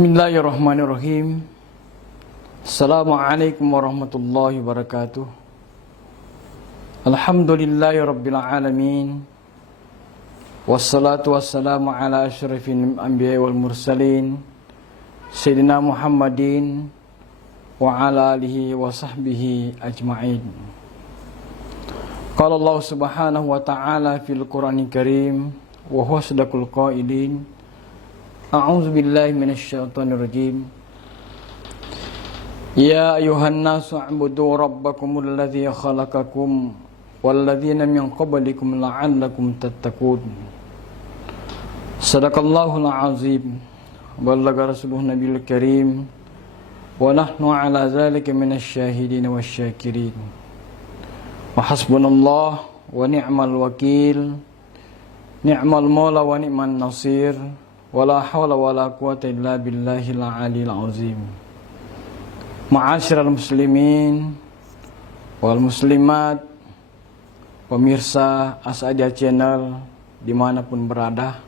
Bismillahirrahmanirrahim. Assalamualaikum warahmatullahi wabarakatuh. Alhamdulillahi rabbil alamin. Wassalatu wassalamu ala asyrafil anbiya wal mursalin Sayyidina Muhammadin wa ala alihi wa sahbihi ajma'in. Qala Allah subhanahu wa ta'ala fil Qur'anil Karim wa huwa sadaqul qailin. A'udzu billahi minasyaitonir rajim. Ya ayuhan nasu u'budu rabbakumul ladzi khalaqakum wal ladzina min qablikum la'allakum tattaqun. Shadaqallahul azim. Ballagha rasuluhun nabiyul karim. Wa nahnu 'ala dzalika minasyahidin wasyakirin. Wa hasbunallah wa ni'mal wakil. Ni'mal maula wa ni'man nasir. Wala hawla wala quwata illa billahil aliyil azim. Ma'asyiral muslimin wal muslimat, pemirsa As-Saadiah Channel dimanapun berada,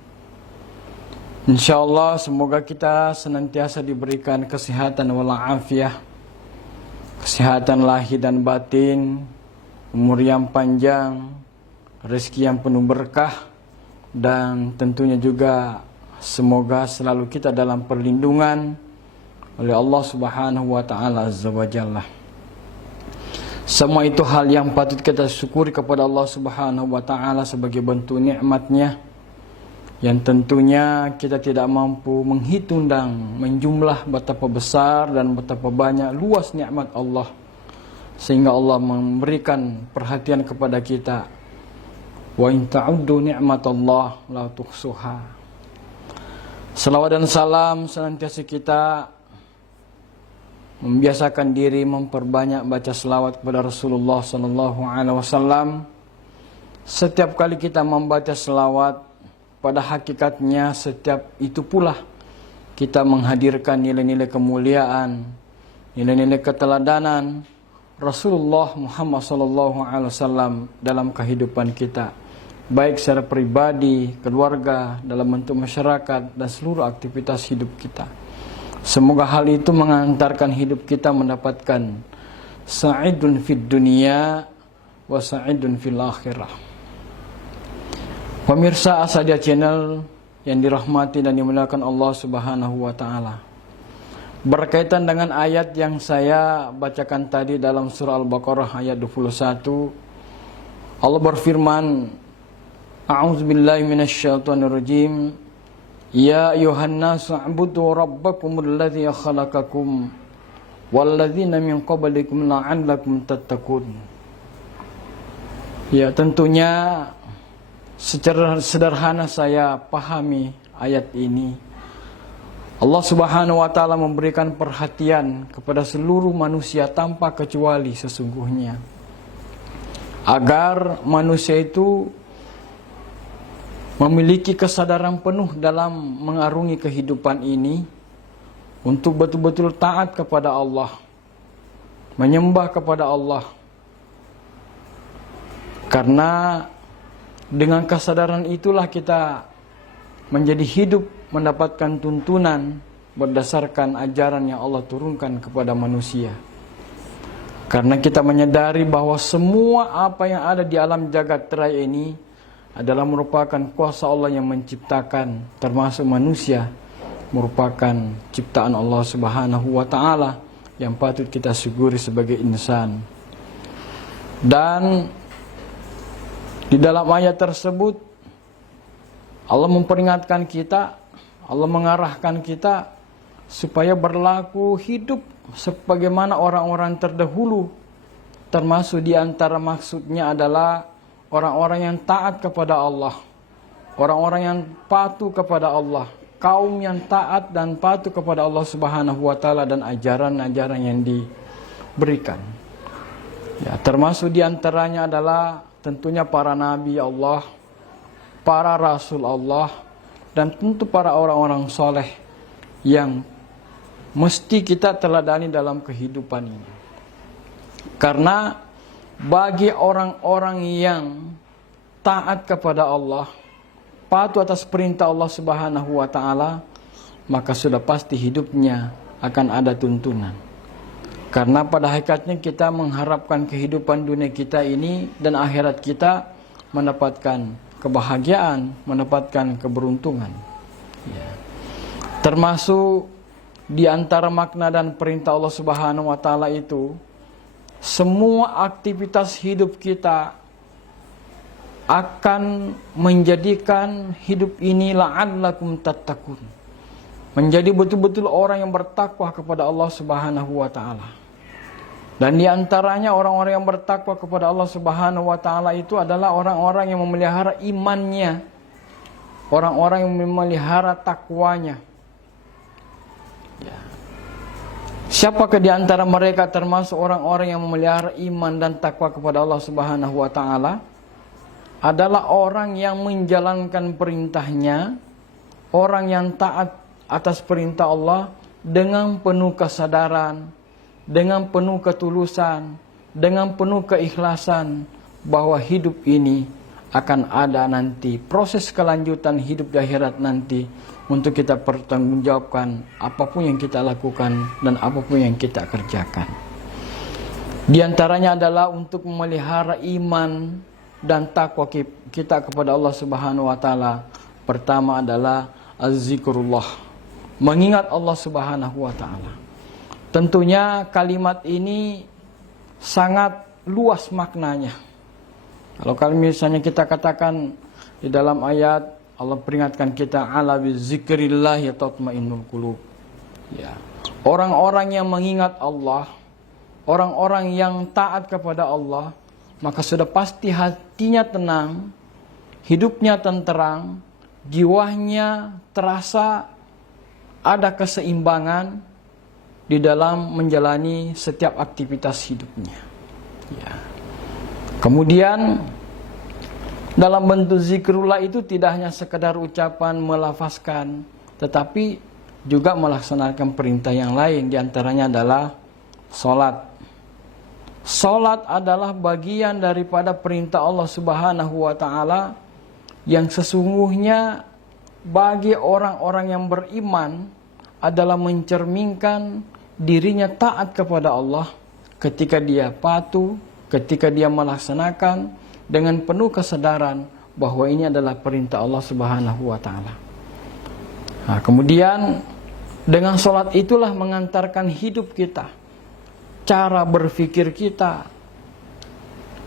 insyaallah semoga kita senantiasa diberikan kesehatan walafiat, kesehatan lahir dan batin, umur yang panjang, rezeki yang penuh berkah, dan tentunya juga semoga selalu kita dalam perlindungan oleh Allah Subhanahu wa taala Azza wa Jalla. Semua itu hal yang patut kita syukuri kepada Allah Subhanahu wa taala sebagai bentuk nikmat-Nya yang tentunya kita tidak mampu menghitung dan menjumlah betapa besar dan betapa banyak luas nikmat Allah, sehingga Allah memberikan perhatian kepada kita. Wa in ta'uddu ni'matallah la tuhsuha. Salawat dan salam senantiasa kita membiasakan diri memperbanyak baca selawat kepada Rasulullah sallallahu alaihi wasallam. Setiap kali kita membaca selawat, pada hakikatnya setiap itu pula kita menghadirkan nilai-nilai kemuliaan, nilai-nilai keteladanan Rasulullah Muhammad sallallahu alaihi wasallam dalam kehidupan kita, baik secara pribadi, keluarga, dalam bentuk masyarakat, dan seluruh aktivitas hidup kita. Semoga hal itu mengantarkan hidup kita mendapatkan sa'idun fid dunya wa sa'idun fil akhirah. Pemirsa As-Saadiah Channel yang dirahmati dan dimuliakan Allah Subhanahu wa taala, berkaitan dengan ayat yang saya bacakan tadi dalam surah Al-Baqarah ayat 21, Allah berfirman, A'udzu billahi minasyaitonir rajim. Ya ayuhan nasu u'budu rabbakumul ladzi khalaqakum wal ladzina min qablikum la'allakum tattaqun. Ya, tentunya secara sederhana saya pahami ayat ini. Allah Subhanahu wa taala memberikan perhatian kepada seluruh manusia tanpa kecuali sesungguhnya, agar manusia itu memiliki kesadaran penuh dalam mengarungi kehidupan ini untuk betul-betul taat kepada Allah, menyembah kepada Allah. Karena dengan kesadaran itulah kita menjadi hidup mendapatkan tuntunan berdasarkan ajaran yang Allah turunkan kepada manusia. Karena kita menyadari bahwa semua apa yang ada di alam jagat raya ini adalah merupakan kuasa Allah yang menciptakan, termasuk manusia merupakan ciptaan Allah Subhanahu wa taala yang patut kita syukuri sebagai insan. Dan di dalam ayat tersebut Allah memperingatkan kita, Allah mengarahkan kita supaya berlaku hidup sebagaimana orang-orang terdahulu, termasuk di antara maksudnya adalah orang-orang yang taat kepada Allah, orang-orang yang patuh kepada Allah, kaum yang taat dan patuh kepada Allah Subhanahu wa taala dan ajaran-ajaran yang diberikan. Ya, termasuk di antaranya adalah tentunya para nabi Allah, para rasul Allah, dan tentu para orang-orang soleh yang mesti kita teladani dalam kehidupan ini. Karena bagi orang-orang yang taat kepada Allah, patuh atas perintah Allah Subhanahu wa taala, maka sudah pasti hidupnya akan ada tuntunan. Karena pada hakikatnya kita mengharapkan kehidupan dunia kita ini dan akhirat kita mendapatkan kebahagiaan, mendapatkan keberuntungan. Ya. Termasuk di antara makna dan perintah Allah Subhanahu wa taala itu, semua aktivitas hidup kita akan menjadikan hidup ini la'allakum tattaqun. Menjadi betul-betul orang yang bertakwa kepada Allah Subhanahu wa taala. Dan di antaranya orang-orang yang bertakwa kepada Allah Subhanahu wa taala itu adalah orang-orang yang memelihara imannya, orang-orang yang memelihara takwanya. Ya. Siapakah di antara mereka termasuk orang-orang yang memelihara iman dan takwa kepada Allah Subhanahu wa taala? Adalah orang yang menjalankan perintahnya, orang yang taat atas perintah Allah dengan penuh kesadaran, dengan penuh ketulusan, dengan penuh keikhlasan bahwa hidup ini akan ada nanti proses kelanjutan hidup di akhirat nanti untuk kita pertanggungjawabkan apapun yang kita lakukan dan apapun yang kita kerjakan. Di antaranya adalah untuk memelihara iman dan takwa kita kepada Allah Subhanahu wa taala. Pertama adalah az-zikrullah, mengingat Allah Subhanahu wa taala. Tentunya kalimat ini sangat luas maknanya. Kalau misalnya kita katakan di dalam ayat Allah peringatkan kita ala bizikrillah tatmainnul qulub. Ya. Orang-orang yang mengingat Allah, orang-orang yang taat kepada Allah, maka sudah pasti hatinya tenang, hidupnya tenteram, jiwanya terasa ada keseimbangan di dalam menjalani setiap aktivitas hidupnya. Ya. Kemudian dalam bentuk zikrullah itu tidak hanya sekedar ucapan melafazkan, tetapi juga melaksanakan perintah yang lain. Di antaranya adalah salat. Salat adalah bagian daripada perintah Allah Subhanahu wa taala yang sesungguhnya bagi orang-orang yang beriman adalah mencerminkan dirinya taat kepada Allah ketika dia patuh, ketika dia melaksanakan dengan penuh kesadaran bahwa ini adalah perintah Allah Subhanahu wa taala. Nah, kemudian dengan salat itulah mengantarkan hidup kita, cara berpikir kita,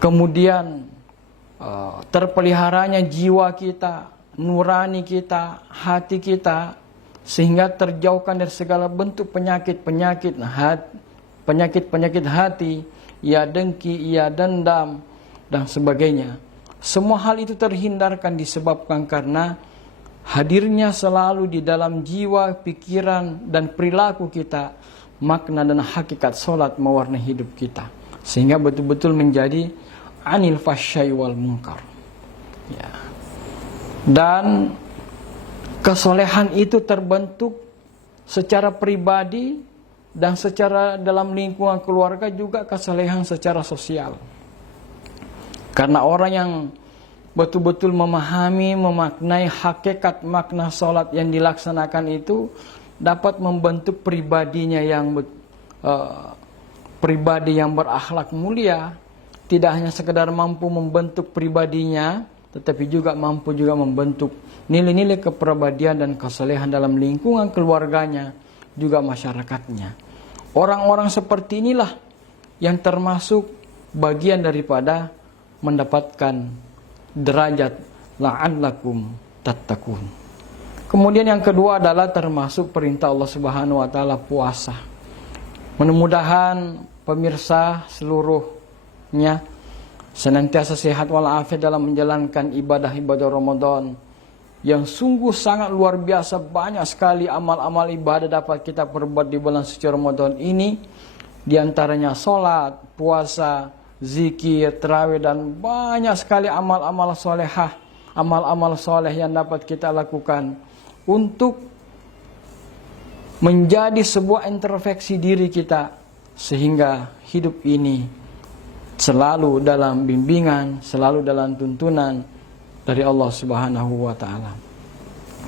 kemudian terpeliharanya jiwa kita, nurani kita, hati kita, sehingga terjauhkan dari segala bentuk penyakit-penyakit hati, ia dengki, ia dendam, dan sebagainya. Semua hal itu terhindarkan disebabkan karena hadirnya selalu di dalam jiwa, pikiran, dan perilaku kita makna dan hakikat salat mewarnai hidup kita, sehingga betul-betul menjadi anil fasyai wal munkar. Ya. Dan kesolehan itu terbentuk secara pribadi dan secara dalam lingkungan keluarga, juga kesolehan secara sosial. Karena orang yang betul-betul memahami, memaknai hakikat makna salat yang dilaksanakan itu dapat membentuk pribadinya yang pribadi yang berakhlak mulia, tidak hanya sekedar mampu membentuk pribadinya, tetapi juga mampu membentuk nilai-nilai kepribadian dan kesalehan dalam lingkungan keluarganya, juga masyarakatnya. Orang-orang seperti inilah yang termasuk bagian daripada mendapatkan derajat la'allakum tattaqun. Kemudian yang kedua adalah termasuk perintah Allah Subhanahu wa taala puasa. Mudah-mudahan pemirsa seluruhnya senantiasa sehat walafiat dalam menjalankan ibadah-ibadah Ramadan yang sungguh sangat luar biasa. Banyak sekali amal-amal ibadah dapat kita perbuat di bulan suci Ramadan ini. Di antaranya salat, puasa, zikir, tarawih, dan banyak sekali amal-amal solehah, amal-amal soleh yang dapat kita lakukan untuk menjadi sebuah introspeksi diri kita, sehingga hidup ini selalu dalam bimbingan, selalu dalam tuntunan dari Allah Subhanahu wa taala.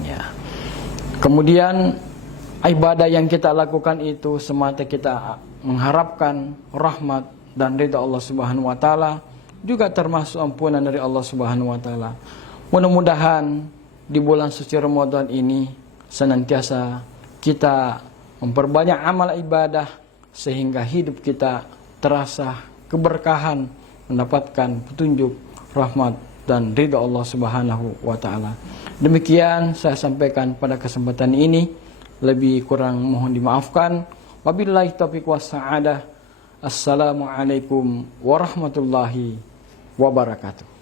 Ya. Kemudian ibadah yang kita lakukan itu semata kita mengharapkan rahmat dan ridha Allah Subhanahu wa taala, juga termasuk ampunan dari Allah Subhanahu wa taala. Mudah-mudahan di bulan suci Ramadan ini senantiasa kita memperbanyak amal ibadah sehingga hidup kita terasa keberkahan, mendapatkan petunjuk, rahmat dan ridha Allah Subhanahu wa taala. Demikian saya sampaikan pada kesempatan ini, lebih kurang mohon dimaafkan. Wabillahi taufiq wassa'adah. Assalamualaikum warahmatullahi wabarakatuh.